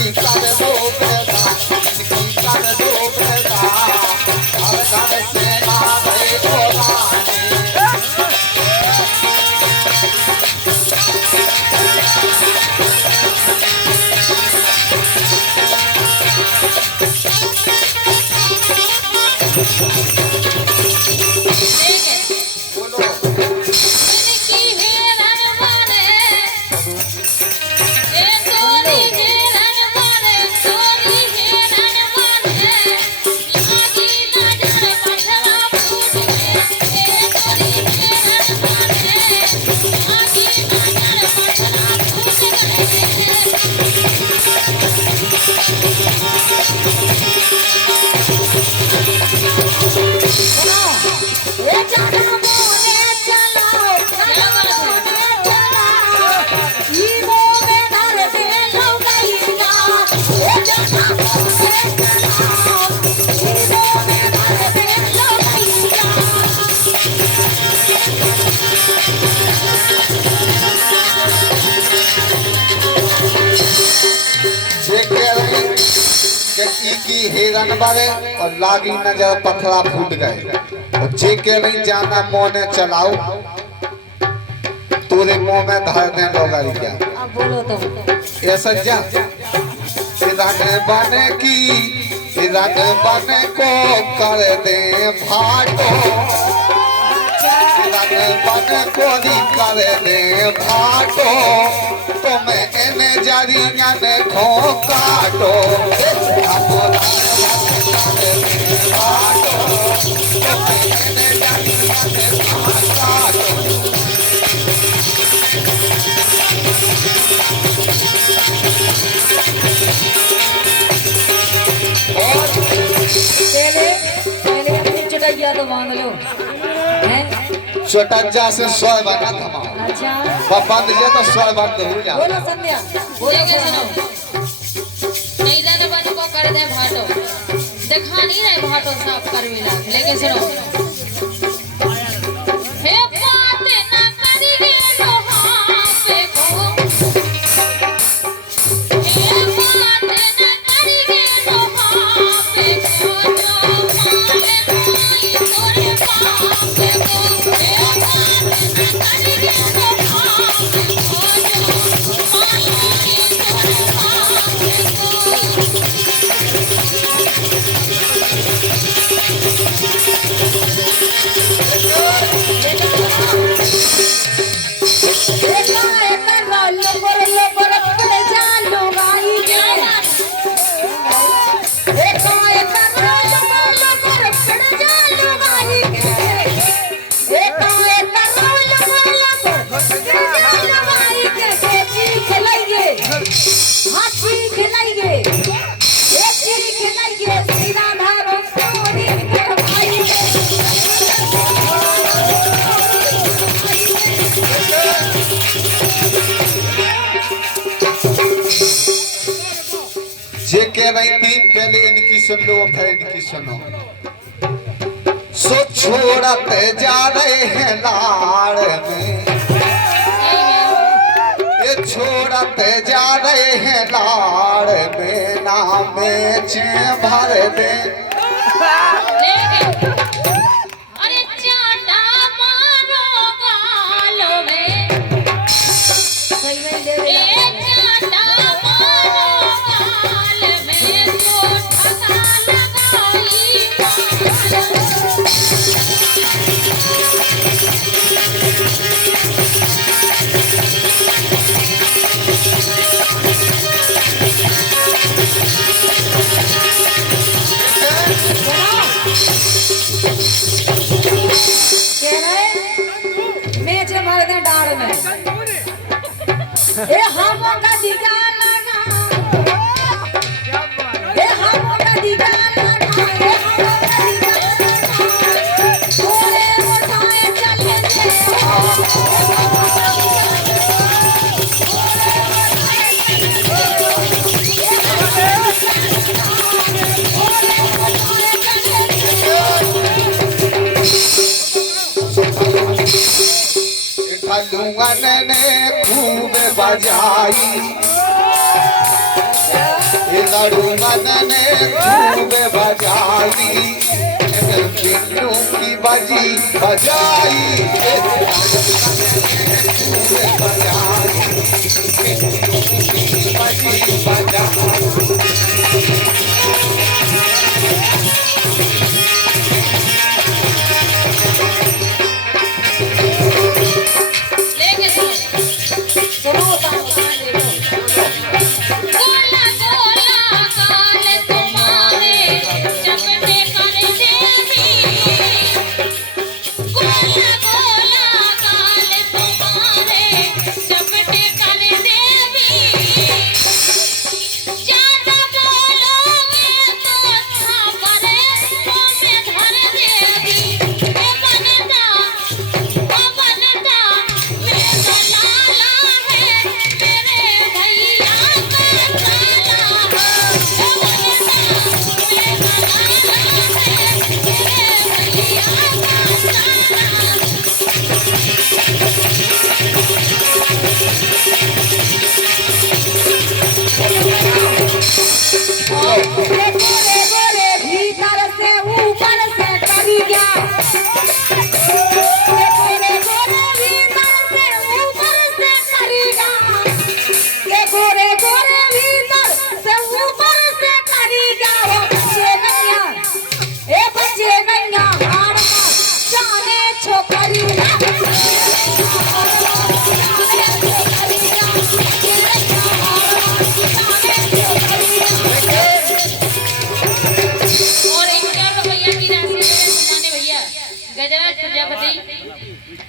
इनकी कर दो पैदा, इनकी कर दो पैदा, घर घर से आ गए पुराने। की हिरन बारे और लागी नजर पखड़ा फूट गए और जे के नहीं जाना मोने चलाओ तोरे मुंह में धर दे लोगारी क्या अब बोलो तो ये सज्जा हिरन बने की हिरन बने को कर दे भाटो हिरन बने को कर दे भाटो तुम्हें एने जरिया ने खो काटो पहले अपनी चटैया तो मांग लो हैं चटज्जा से सोय बना थमा अच्छा बंद जे तो सोय बंद हो जा बोलो संध्या बोलो के सुनो नहीं जाने बन को कर दे भाटो देखा नहीं रहे भाटो साफ करवे लाग लेके सुनो हे बात ना करी गे लोहा पे को हे बात ना करी गे लोहा पे को मारे कोई तोरे पाप पे को हे बात ना करी गे लोहा पे को मारे तोरे पाप पे को जे के नहीं थी पहले इनकी सुन लो फिर इनकी सुनो सो छोड़ते जा रहे हैं लाड़ में ये छोड़ते जा रहे हैं लाड़ में नाम में चे भर दे अरे चाटा मारो गालों में सही में ले ले चाटा मारो गाल में तो ठगा लगाई ए हम का दिगा लगा ए हम का दिगा लगा ए हम का दिगा लगा ओरे उठाए चले लूंगा ने खूब बजाई लड़ुमन ने खूब बजाई बिन्नू की बजी बजाई खूब बजाई बिन्नू की बजी बजाई लेके सुनो सुनो तान गोला गोला गाल तुम्हारे चपटे कर देवी गोला गोला गाल तुम्हारे चपटे कर देवी ज्यादा बोलोगे तो थापरे में धर देगी ओ बनता मेरा लाला है मेरे भैया का साला ओ बनता मेरा लाला है मेरे भैया गोरे गोरे भीतर से ऊपर से करी गया गोरे गोरे भीतर से ऊपर से करी गया ये गोरे गोरे भीतर से ऊपर से करी गया वो बच्चे नैया हार का जाने छोकरी और एक और भैया की राशि सुनाने भैया गजराज प्रजापति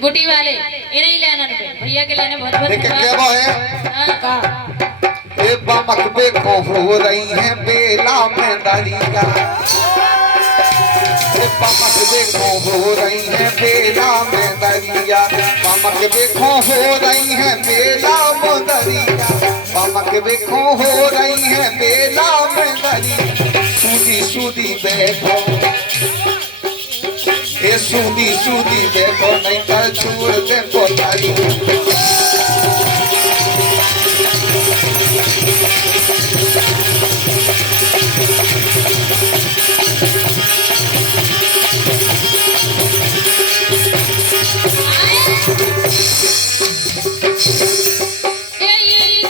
बुटी वाले इन्हें लेना रुपए भैया के लेने बहुत बहुत देखे क्या वो है हाँ। ए बमक देखो हो रही है बेला में दरिया ए बमक देखो हो रही है बेला में दरिया बमक देखो हो रही है बेला में दरिया बमक देखो हो रही है बेला में दरिया सूदी सूदी बैठो ए सूदी सूदी बैठो नहीं कर छोड़ दे पोतारी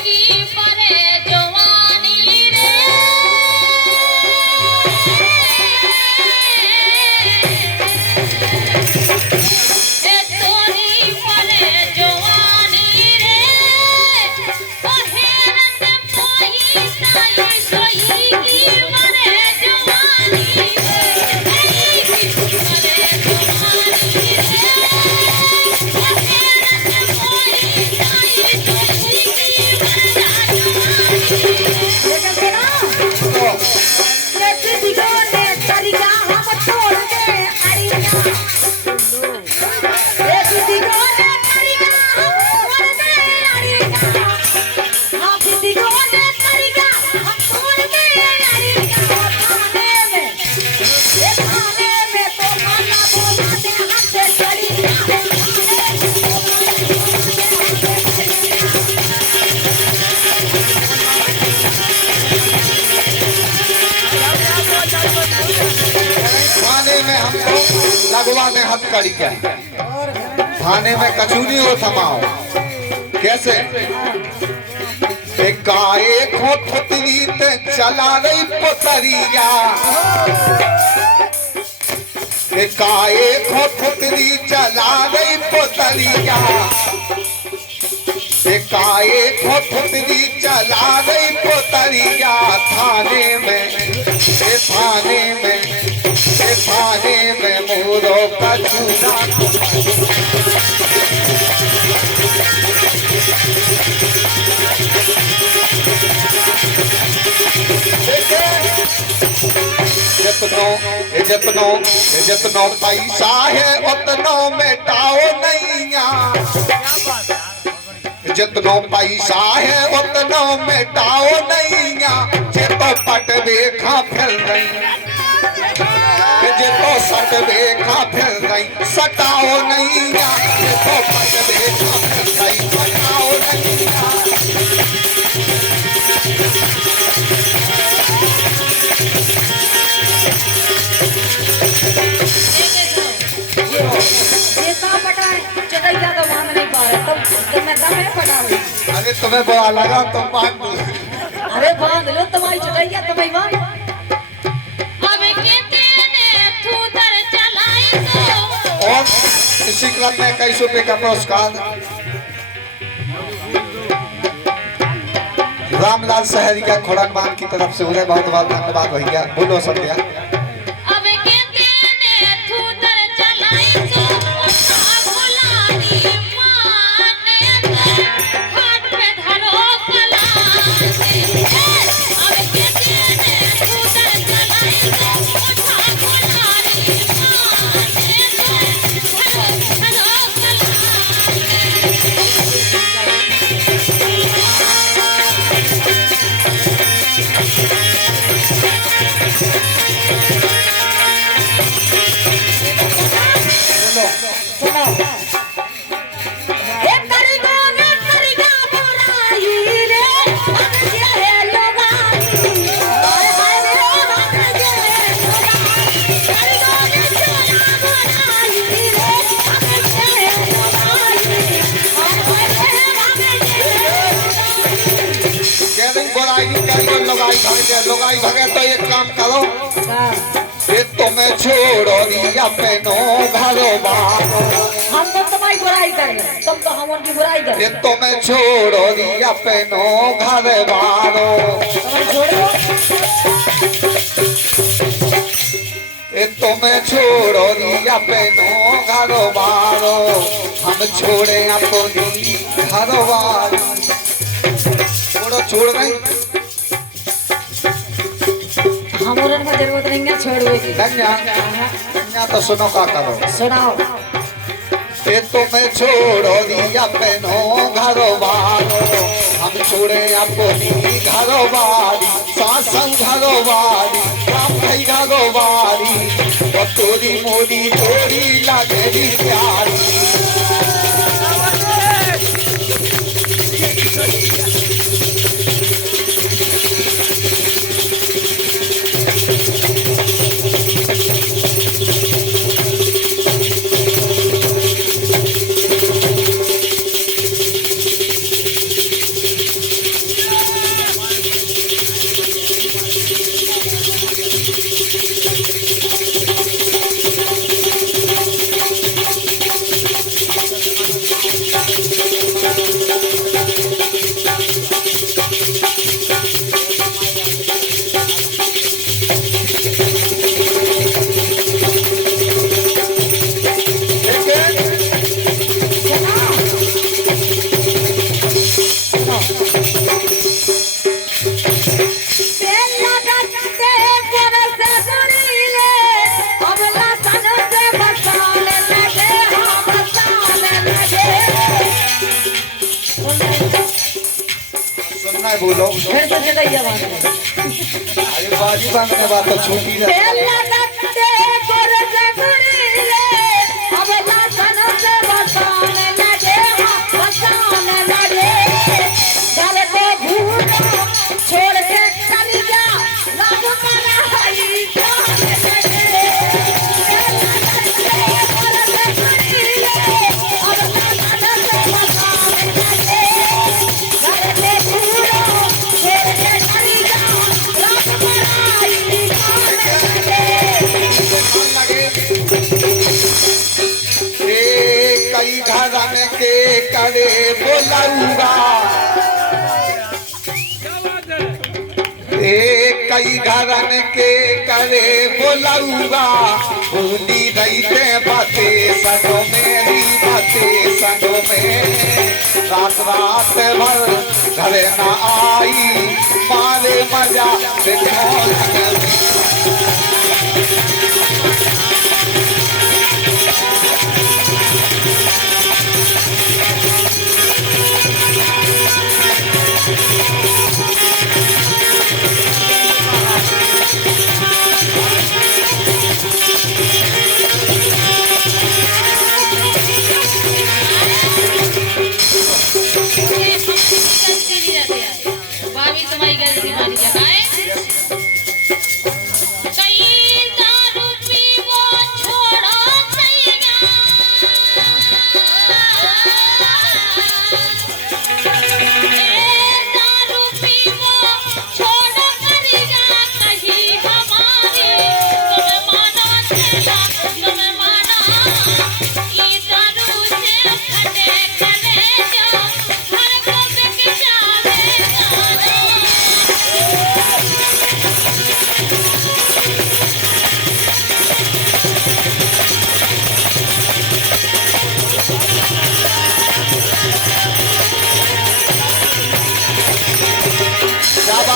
की परे जवानी रे ए तोरी परे जवानी रे ओ हेरत कोई साई सोई की परे जवानी रे की परे जवानी रे ओ हेरत कोई साई सोई की लेकिन सुना ये दीदियों ने तरीका हम तोड़ दे अड़िया ये दीदियों ने तरीका हम तोड़ दे अड़िया हाँ दीदियों ने तरीका हम तोड़ दे अड़िया थाने में तो खाना बोलाते हाथ से चढ़ी थाने में हमको लगवा में हथकड़ी क्या थाने में कचूरी हो थमाओ कैसे गाये खो पुतली ते चला रही पोतरिया गाये खो पुतली चला रही पोतरिया गाये खो पुतली चला रही पोतरिया थाने में मोरो का चूड़ा जितनो पैसा है उतनो मिटाओ नैया जितनो पैसा है उतनो मिटाओ नैया जितो पट देखा फिर गई जितो सट देखा फिर गई सटाओ नैया जितो पट देखा फिर गई सटाओ नैया अरे तुम्हें बुरा लगा तुम बांध दो। अरे बांध लो तुम्हारी चटाइया तुम्हें मां अब कहते ने तू दर चलाई तो और इसी क्रम में 21 रुपए का पुरस्कार रामलाल शहरी का खुराकमान की तरफ से उन्हें बहुत बहुत धन्यवाद भैया। बोलो सत्या। अब कहते ने तू दर चलाई तो उठा बुलानी माने तो घाट पे धरो कलानी। अब कहते ने तू दर चलाई तो उठा बुलानी माने तो धरो कलानी। सुनो एक करेगा बुराई रे हम ये है लोगाई हाय हाय रे हम ये लोगाई करेगा बुराई रे हम ये है लोगाई हाय हाय रे हम कह रही बुराई नहीं करी लोगाई भगे तो एक काम करो ये तुम्हें छोड़ो दिया पेनो घरो बानो। हम तो तुम्हारी बुराई करेंगे तुम तो हम उनकी बुराई ये करेंगे तुम्हें छोड़ो दिया पेनो घर बानो। तुम्हारी छोड़ो ये तुम्हें छोड़ो दिया पेनो घर बानो। हम छोड़े अपनी घर बानो। छोड़ो छोड़ गई हम उन में जरूरत नहीं है छोड़वे की धन्या तो सुनो का करो। सुनाओ ये तुम्हें छोड़ो दिया पेनो घरो बानो। हम छोड़े अपनी घरो बारी सासंग घरो बारी काम भाई घरो बारी और तोरी मोरी तोरी लगेरी प्यारी। सुनना है बोलो फिर तो चटाइया बांध अरे बाजी बांधने बात तो छोटी है। छोड़ के चली जा राम कई घरन के करे बोलाऊंगा कई घरन के करे बोलाऊंगा भूली रही थे बातें संगों मेरी बातें संगों में रात रात भर घर न आई मारे मजा भाभी तुम्हारी गलती मानी जाए कई दारू पीवो छोड़ो सैया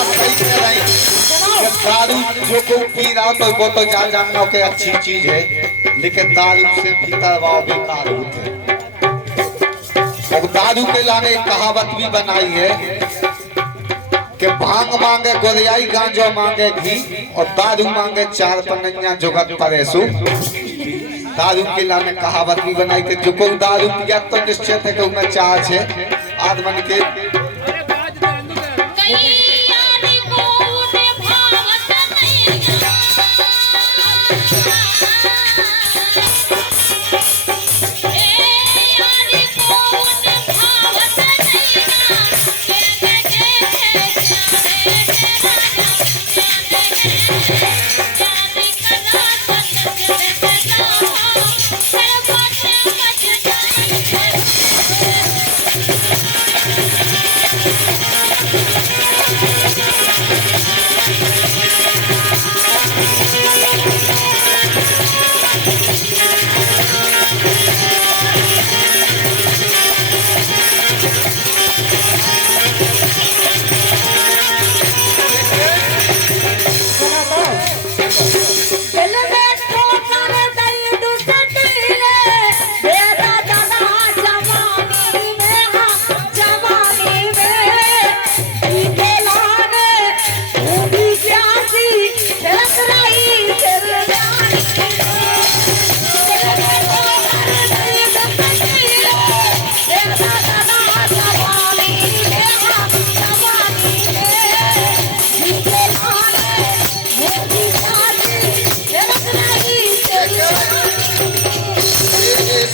आप सही कह रही कि दारू जो को पी रहा तो वो तो जान जानना कि अच्छी चीज है, लेकिन दारू से भीतर भाव बेकार होते हैं। और दारू के लाने एक कहावत भी बनाई है कि भांग मांगे गोरियाई, गांजो मांगे घी, और दारू मांगे चार पन्नियां जुगत परेसु। दारू के लाने कहावत भी बनाई कि जो को दारू पिया तो निश्चित है कि उनमें चार है आदमन के।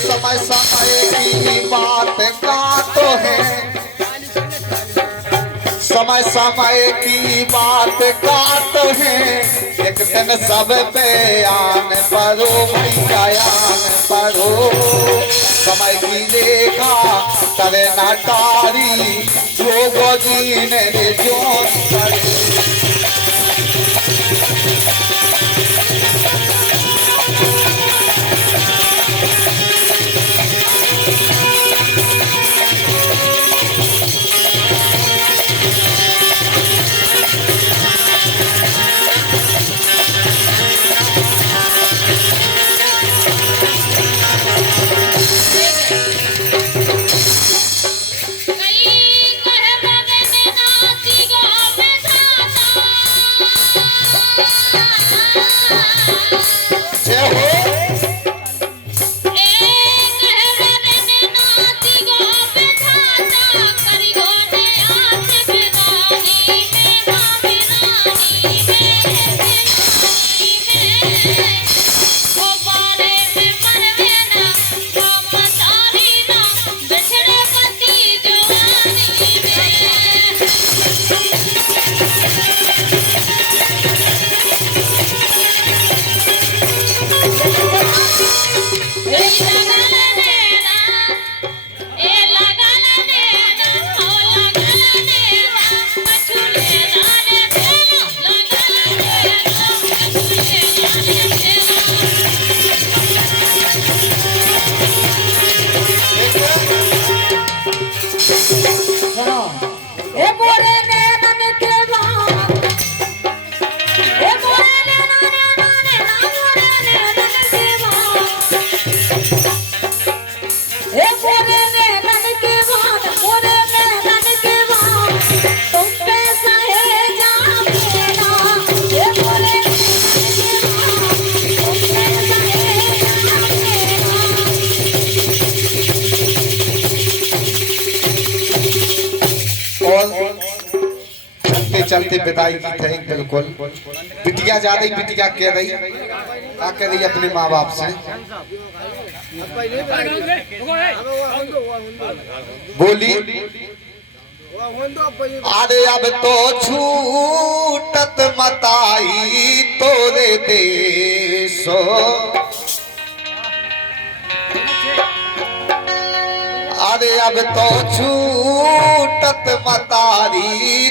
समय समय की बात का तो है, समय समय की बात का तो है, एक दिन सब पे आन परो भैया आन परो। समय की रेखा करे ना टारी, जो गोदी ने रे जोन करे। चलते विदाई की थी बिल्कुल। बिटिया जा रही, बिटिया कह रही क्या कह रही अपने माँ बाप से, बोली अरे अब तो छूटत मताई तोरे देशो, अरे अब तो छूटत मतारी